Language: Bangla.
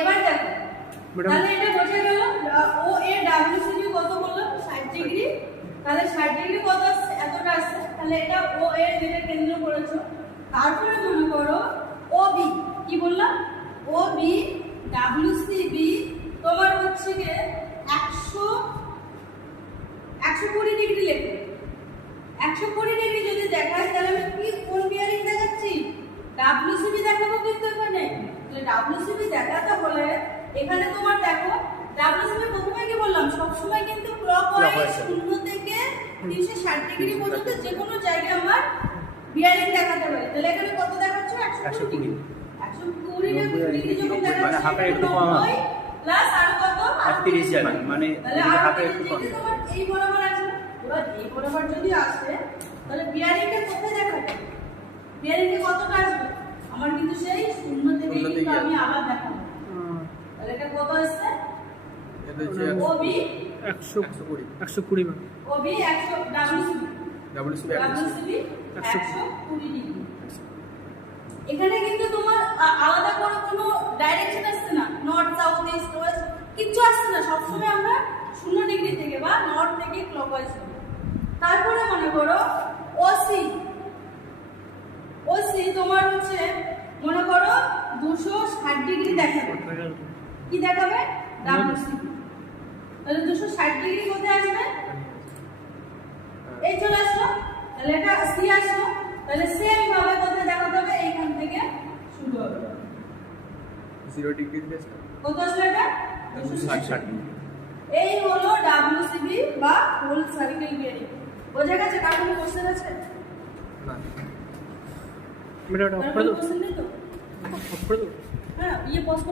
এবার দেখো তাহলে এটা বোঝা গেল ও এর ডাব্লিউসিবি কত বললাম 60 ডিগ্রি। তাহলে 60 ডিগ্রি কত আসছে, এতটা আসছে। তাহলে এটা ও এর যেটা কেন্দ্র করেছো। তারপরে মনে করো ওবি, কি বললাম, ওবি ডাব্লিউসিবি তোমার হচ্ছে কি 120 ডিগ্রি লেখো। 120 ডিগ্রি যদি দেখায় তাহলে আমি কি কোন বিয়ারিং দেখাচ্ছি, ডাব্লিউসিবি দেখাবো। কিন্তু এখানে ডাব্লিউসিবি দেখাতে হলে এখানে তোমার দেখো ডাব্লিউসিবি প্রথমে কি বললাম, সবসময় কিন্তু ক্লকওয়াইজ 0 থেকে 360 ডিগ্রি পর্যন্ত যে কোনো জায়গায় আমার বিয়ারিং দেখাতে পারে। তাহলে এখানে কত দেখাচ্ছ, 120 ডিগ্রি যখন দেখাচ্ছ মানে হাফের একটু কম আছে প্লাস আর কত 38 যাবে, মানে হাফের একটু কম। তোমার এই বরাবর আসবে। এবার এই বরাবর যদি আসে তাহলে বিয়ারিংটা কোথায় দেখাবে, বিয়ারিংটা কতটা আসবে, আমার কিন্তু সেই 0 থেকে কিন্তু আমি আবার দেখাবো। তাহলে এটা কত আসছে, এটা হচ্ছে ওবি 120 120 ওবি 100 ডাব্লিউসিবি ডাব্লিউসিবি 120 ডিগ্রি। এখানে কিন্তু তোমার আলাদা করে কোনো ডাইরেকশন আসছে না, নর্থ সাউথ ইস্ট ওয়েস্ট কিচ্ছু আসছে না। সবসময় আমরা 0 ডিগ্রি থেকে বা নর্থ থেকে ক্লকওয়াইজ। তারপরে মনে করো ওসি, ওসি তোমার হচ্ছে মনে করো 260 ডিগ্রি দেখাবে। কি দেখাবে, ডাব্লিউসিবি। তাহলে 260 ডিগ্রি কোথায় আসবে, এই চলে আসলো। তাহলে এটা সি আসলো। তাহলে সেম ভাবে কোথায় দেখাতে হবে, এইখান থেকে শুরু হবে। 0 ডিগ্রি থেকে কত আসলো এটা, 260 ডিগ্রি। এই হলো ডাব্লিউসিবি বা হোল সার্কেল বিয়ারিং। বোঝা গেছে? কার কোনো কোশ্চেন আছে? না মেটা অফ করে দাও, কোশ্চেন নেই তো? অফ করে দাও। হ্যাঁ, পজ